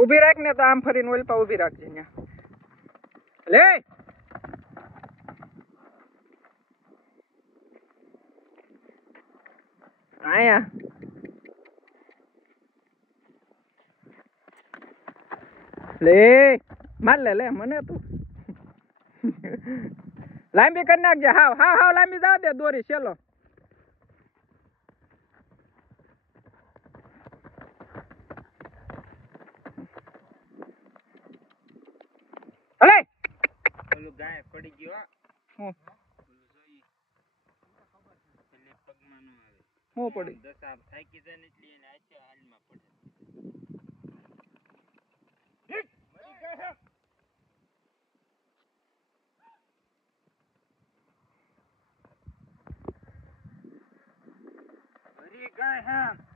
ઊભી રાખ ને તો આમ ફરીને ઓલપા ઊભી રાખજે ન્યા લે આયા લે માર લે મને તું લાંબી કરી નાખજે હાવ લાંબી જાવ દે દોરી ચલો અલે ઓલું ગાય પડી ગયો હું એટલે પગમાં નો આવે હું પડી દસા થાકી જાય ને એટલે એને આછે હાલમાં પડે મરી ગઈ હે